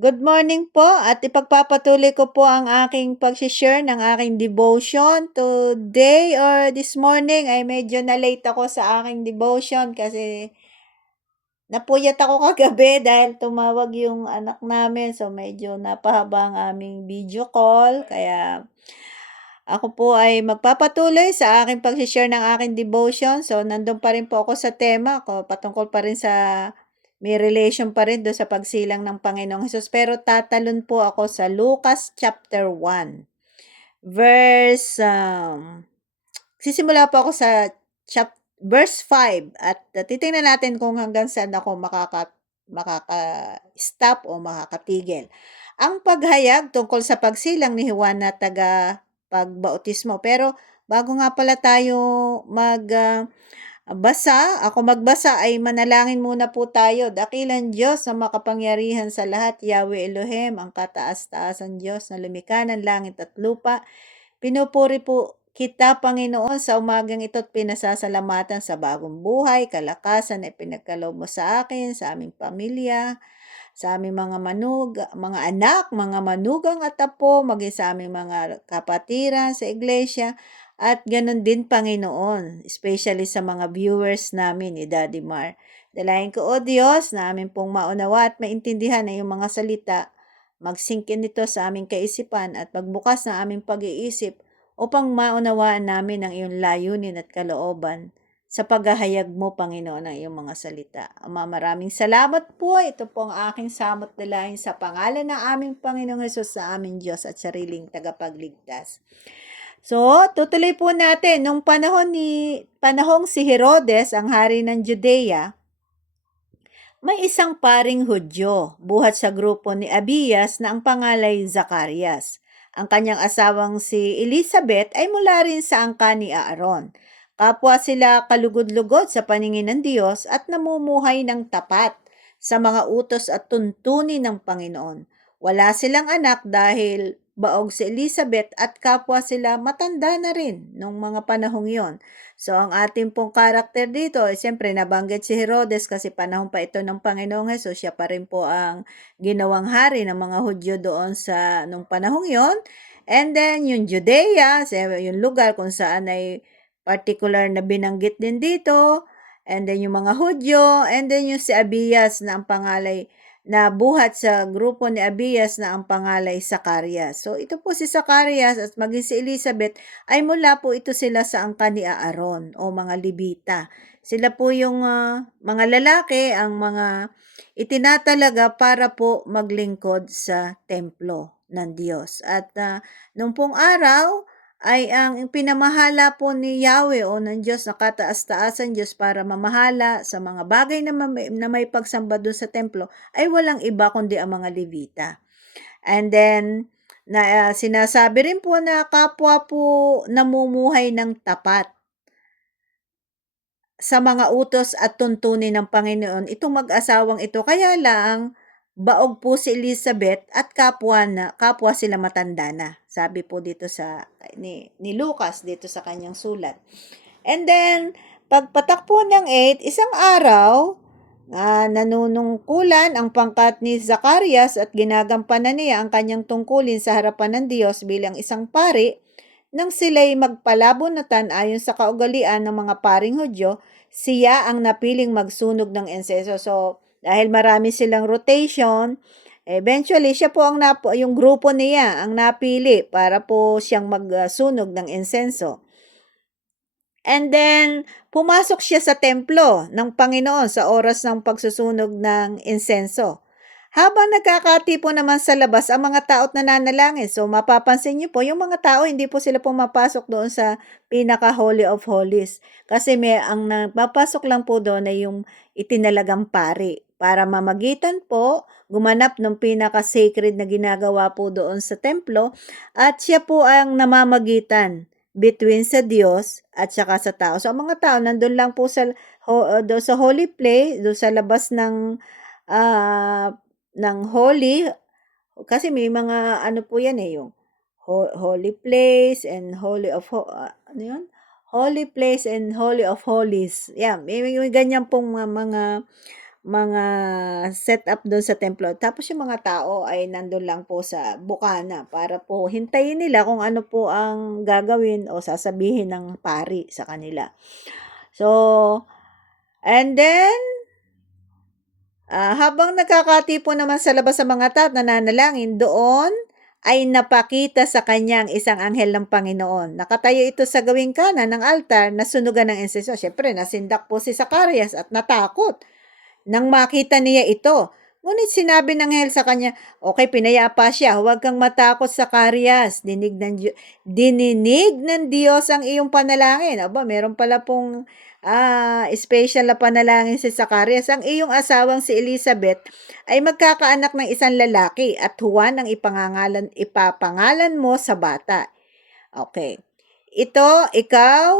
Good morning po at ipagpapatuloy ko po ang aking pag-share ng aking devotion. Today or this morning ay medyo na-late ako sa aking devotion kasi napuyat ako kagabi dahil tumawag yung anak namin. So medyo napahaba ang aming video call. Kaya ako po ay magpapatuloy sa aking pag-share ng aking devotion. So nandun pa rin po ako sa tema ko, patungkol pa rin sa may relation pa rin doon sa pagsilang ng Panginoong Hesus. Pero tatalon po ako sa Lucas chapter 1. Sisimula po ako sa verse 5 at titingnan natin kung hanggang saan ako makaka-stop o makakatigil. Ang paghayag tungkol sa pagsilang ni Juan na taga pagbautismo. Pero bago nga pala tayo ako magbasa ay manalangin muna po tayo. Dakilang Diyos na makapangyarihan sa lahat, Yahweh Elohim, ang kataas-taasan Diyos na lumikha ng langit at lupa. Pinupuri po kita, Panginoon, sa umagang ito at pinasasalamatan sa bagong buhay, kalakasan na pinagkaloob mo sa akin, sa aming pamilya, sa aming mga anak, mga manugang at apo, maging sa aming mga kapatiran sa iglesia, at ganun din, Panginoon, especially sa mga viewers namin ni Daddy Mar. Dalayan ko, O Diyos, na amin pong maunawa at maintindihan na yung mga salita, magsingkin nito sa aming kaisipan at magbukas ng aming pag-iisip upang maunawaan namin ang iyong layunin at kalooban sa paghahayag mo, Panginoon, ng iyong mga salita. Ama, maraming salamat po. Ito po ang aking samot dalahin sa pangalan ng aming Panginoong Hesus, sa aming Diyos at sariling tagapagligtas. So, tutuloy po natin. Nung panahong si Herodes, ang hari ng Judea, may isang paring Hudyo, buhat sa grupo ni Abiyas na ang pangalay Zacarias. Ang kanyang asawang si Elizabeth ay mula rin sa angka ni Aaron. Kapwa sila kalugod-lugod sa paningin ng Diyos at namumuhay ng tapat sa mga utos at tuntunin ng Panginoon. Wala silang anak dahil baog si Elizabeth at kapwa sila matanda na rin nung mga panahong yon. So, ang ating pong karakter dito, siyempre nabanggit si Herodes kasi panahon pa ito ng Panginoong Hesus. Siya pa rin po ang ginawang hari ng mga Hudyo doon sa nung panahong yon. And then, yung Judea, yung lugar kung saan ay particular na binanggit din dito. And then, yung mga Hudyo. And then, yung si Abiyas na ang pangalay na buhat sa grupo ni Abiyas na ang pangalay Zacarias. So, ito po si Zacarias at maging si Elizabeth ay mula po ito sila sa angka ni Aaron o mga Libita. Sila po yung mga lalaki, ang mga itinatalaga para po maglingkod sa templo ng Diyos. At nung pong araw, ay ang pinamahala po ni Yahweh o ng Diyos na kataas-taasan Diyos para mamahala sa mga bagay na may pagsamba doon sa templo ay walang iba kundi ang mga Levita. And then, sinasabi rin po na kapwa po namumuhay ng tapat sa mga utos at tuntunin ng Panginoon itong mag-asawang ito. Kaya lang, baog po si Elizabeth at kapwa sila matanda na. Sabi po dito ni Lucas dito sa kanyang sulat. And then, pagpatak po ng 8, isang araw, nanunungkulan ang pangkat ni Zacarias at ginagampanan niya ang kanyang tungkulin sa harapan ng Diyos bilang isang pari. Nang sila'y magpalabunatan ayon sa kaugalian ng mga paring Hudyo, siya ang napiling magsunog ng insenso. So, dahil marami silang rotation, eventually siya po yung grupo niya ang napili para po siyang magsunog ng insenso. And then, pumasok siya sa templo ng Panginoon sa oras ng pagsusunog ng insenso. Habang nagkakatipo naman sa labas ang mga tao't nananalangin. So, mapapansin niyo po, yung mga tao, hindi po sila pumapasok doon sa pinaka-Holy of Holies. Kasi ang napapasok lang po doon ay yung itinalagang pari. Para mamagitan po, gumanap ng pinaka-sacred na ginagawa po doon sa templo. At siya po ang namamagitan between sa Diyos at saka sa tao. So, ang mga tao, nandun lang po doon sa holy place, doon sa labas ng holy, kasi may mga ano po yan yung holy place and ano yun? Holy place and holy of holies. Yeah, may ganyan pong mga mga set up doon sa templo. Tapos yung mga tao ay nandun lang po sa bukana para po hintayin nila kung ano po ang gagawin o sasabihin ng pari sa kanila. So, and then, habang nagkakatipon naman sa labas sa mga tao at nananalangin, doon ay napakita sa kanya ang isang anghel ng Panginoon. Nakatayo ito sa gawing kanan ng altar na sunugan ng insenso. Siyempre, nasindak po si Zacarias at natakot nang makita niya ito. Ngunit sinabi ng anghel sa kanya, okay, pinayapa siya, huwag kang matakot, Zacarias. Dininig ng Diyos ang iyong panalangin. Aba, meron pala pong special na panalangin si Zacarias. Ang iyong asawang si Elizabeth ay magkakaanak ng isang lalaki at Juan ang ipapangalan mo sa bata. Okay. Ikaw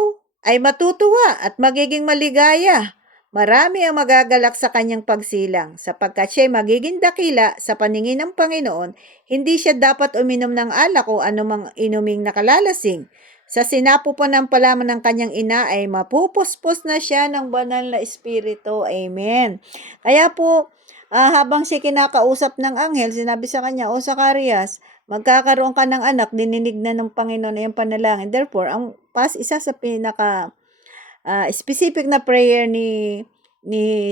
ay matutuwa at magiging maligaya. Marami ang magagalak sa kanyang pagsilang, sapagkat siya'y magiging dakila sa paningin ng Panginoon, hindi siya dapat uminom ng alak o anumang inuming nakalalasing. Sa sinapo pa ng palaman ng kanyang ina ay mapupuspos na siya ng banal na espiritu. Amen. Kaya po, habang siya kinakausap ng anghel, sinabi sa kanya, O Zacarias, magkakaroon ka ng anak, dininig na ng Panginoon ay ang panalangin. Therefore, isa sa pinaka specific na prayer ni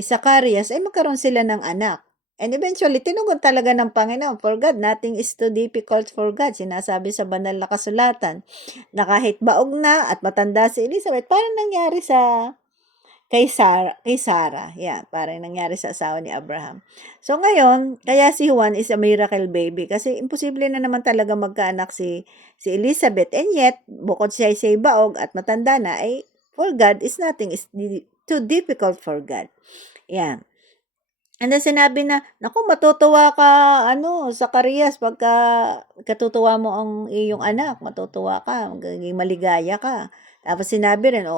Zacarias ay magkaroon sila ng anak. And eventually, tinugon talaga ng Panginoon. For God, nothing is too difficult for God. Sinasabi sa banal na kasulatan na kahit baog na at matanda si Elizabeth, parang nangyari kay Sarah. Yeah, parang nangyari sa asawa ni Abraham. So ngayon, kaya si Juan is a miracle baby kasi imposible na naman talaga magkaanak si Elizabeth. And yet, bukod siya ay baog at matanda na, ay for God is nothing is too difficult for God. Yan. And then sinabi na, naku, matutuwa ka, Zacarias, pagka katutuwa mo ang iyong anak, matutuwa ka, magiging maligaya ka. Tapos sinabi rin,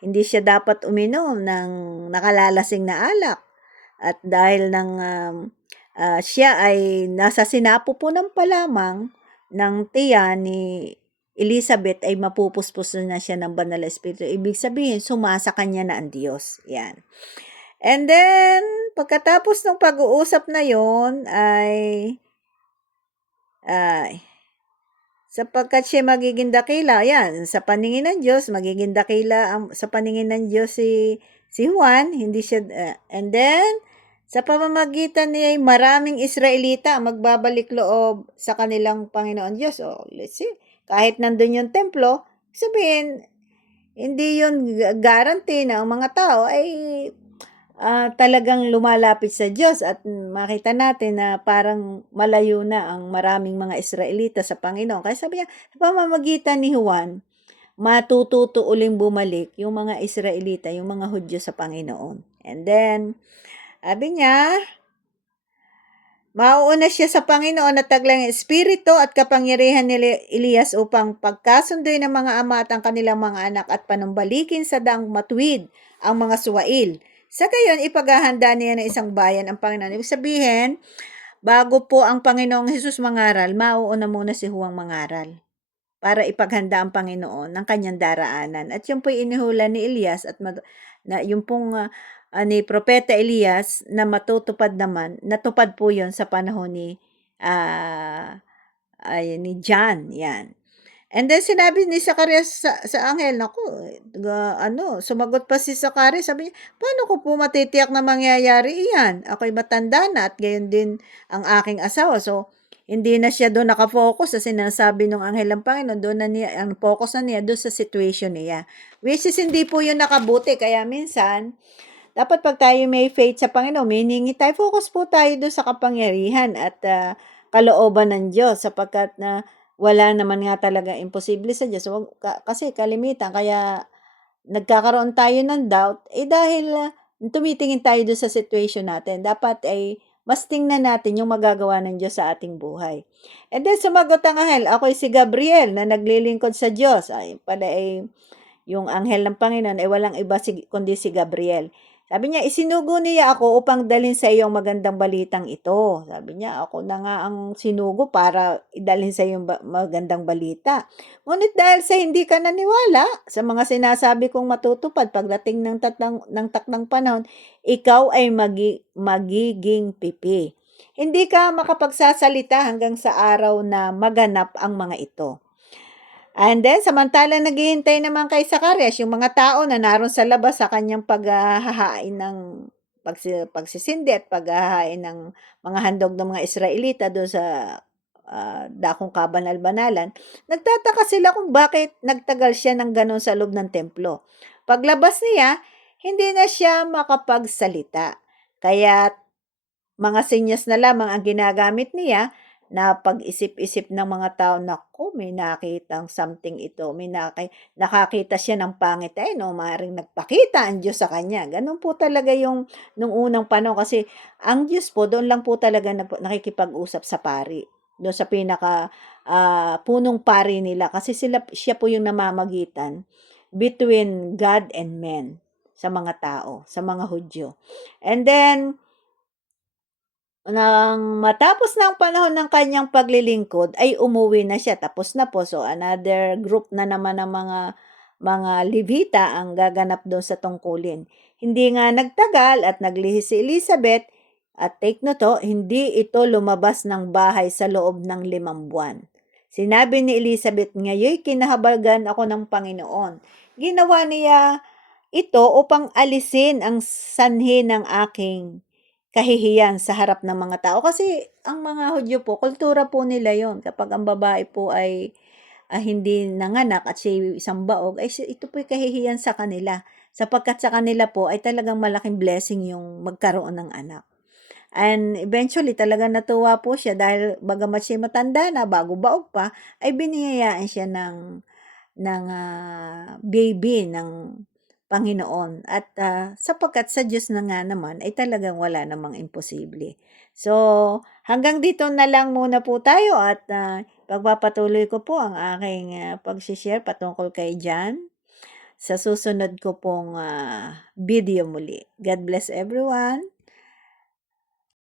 hindi siya dapat uminom ng nakalalasing na alak. At dahil siya ay nasa sinapo po ng palamang ng tiyan ni Elizabeth ay mapupuspos na siya ng banal na espiritu. Ibig sabihin, sumasa kanya na ang Diyos. Yan. And then, pagkatapos ng pag-uusap na yon ay sapagkat siya magiging dakila, yan, sa paningin ng Diyos, magiging dakila sa paningin ng Diyos si Juan, hindi siya, and then, sa pamamagitan niya ay maraming Israelita magbabalik loob sa kanilang Panginoon Diyos. Let's see, kahit nandun yung templo, sabihin, hindi yun guarantee na ang mga tao ay talagang lumalapit sa Diyos at makita natin na parang malayo na ang maraming mga Israelita sa Panginoon. Kaya sabi niya, sa pamamagitan ni Juan, matututo uling bumalik yung mga Israelita, yung mga Hudyo sa Panginoon. And then, sabi niya, mauuna siya sa Panginoon at taglang espiritu at kapangyarihan ni Elias upang pagkasunduin ng mga ama at ang kanilang mga anak at panumbalikin sa daang matuwid ang mga suwail. Sa gayon, ipaghahanda niya ng isang bayan ang Panginoon. Ibig sabihin, bago po ang Panginoong Hesus mangaral, mauuna muna si Juan mangaral para ipaghanda ang Panginoon ng kanyang daraanan. At yun po inihula ni Elias at yung pong ni Propeta Elias na matutupad naman, natupad po yun sa panahon ni John. Yan. And then sinabi ni Zacarias sa anghel, naku, sumagot pa si Zacarias, sabi niya, paano ko po matitiyak na mangyayari iyan? Ako'y matanda na at gayon din ang aking asawa. So, hindi na siya doon nakafocus sa sinasabi ng anghel ng Panginoon, doon na niya, ang focus na niya doon sa situation niya. Which is hindi po yun nakabuti, kaya minsan, dapat pag tayo may faith sa Panginoon, meaning tayo, focus po tayo doon sa kapangyarihan at kalooban ng Diyos sapagkat na wala naman nga talaga imposible sa Diyos. Kasi kalimitan, kaya nagkakaroon tayo ng doubt, dahil tumitingin tayo doon sa situation natin. Dapat ay mas tingnan natin yung magagawa ng Diyos sa ating buhay. And then sumagot ang anghel, ako'y si Gabriel na naglilingkod sa Diyos. Yung anghel ng Panginoon ay walang iba kundi si Gabriel. Sabi niya, "Isinugo niya ako upang dalhin sa iyo ang magandang balitang ito." Sabi niya, "Ako na nga ang sinugo para idalhin sa iyo magandang balita. Ngunit dahil sa hindi ka naniwala sa mga sinasabi kong matutupad pagdating ng takdang panahon, ikaw ay magiging pipi. Hindi ka makapagsasalita hanggang sa araw na maganap ang mga ito." And then, samantalang naghihintay naman kay Zacarias yung mga tao na naroon sa labas sa kanyang paghahain ng pagsisindi at paghahain ng mga handog ng mga Israelita doon sa dakong kabanal-banalan, nagtataka sila kung bakit nagtagal siya ng gano'n sa loob ng templo. Paglabas niya, hindi na siya makapagsalita. Kaya mga senyas na lamang ang ginagamit niya na pag-isip-isip ng mga tao, "Naku, may nakitang something ito, nakakita siya ng pangit, ay 'no, maaaring nagpakita ang Diyos sa kanya." Gano'n po talaga yung nung unang panahon kasi ang Diyos po doon lang po talaga nakikipag-usap sa pari, doon sa punong pari nila kasi siya po yung namamagitan between God and men sa mga tao, sa mga Hudyo. And then nang matapos na ang panahon ng kanyang paglilingkod ay umuwi na siya, tapos na po. So, another group na naman ng mga Levita ang gaganap do'n sa tungkulin. Hindi nga nagtagal at naglihis si Elizabeth at take note hindi ito lumabas ng bahay sa loob ng 5 buwan. Sinabi ni Elizabeth, "Ngayoy kinahabagan ako ng Panginoon. Ginawa niya ito upang alisin ang sanhi ng aking kahihiyan sa harap ng mga tao." Kasi ang mga Hudyo po, kultura po nila yon kapag ang babae po ay, hindi nanganak at siya'y isang baog, ay ito po'y kahihiyan sa kanila. Sapagkat sa kanila po ay talagang malaking blessing yung magkaroon ng anak. And eventually talagang natuwa po siya dahil bagamat siya'y matanda na, bago baog pa, ay biniyayaan siya ng baby ng Panginoon at, sapagkat sa Diyos na nga naman ay talagang wala namang imposible. So, hanggang dito na lang muna po tayo at, pagpapatuloy ko po ang aking, patungkol kay John sa susunod ko pong, video muli. God bless everyone.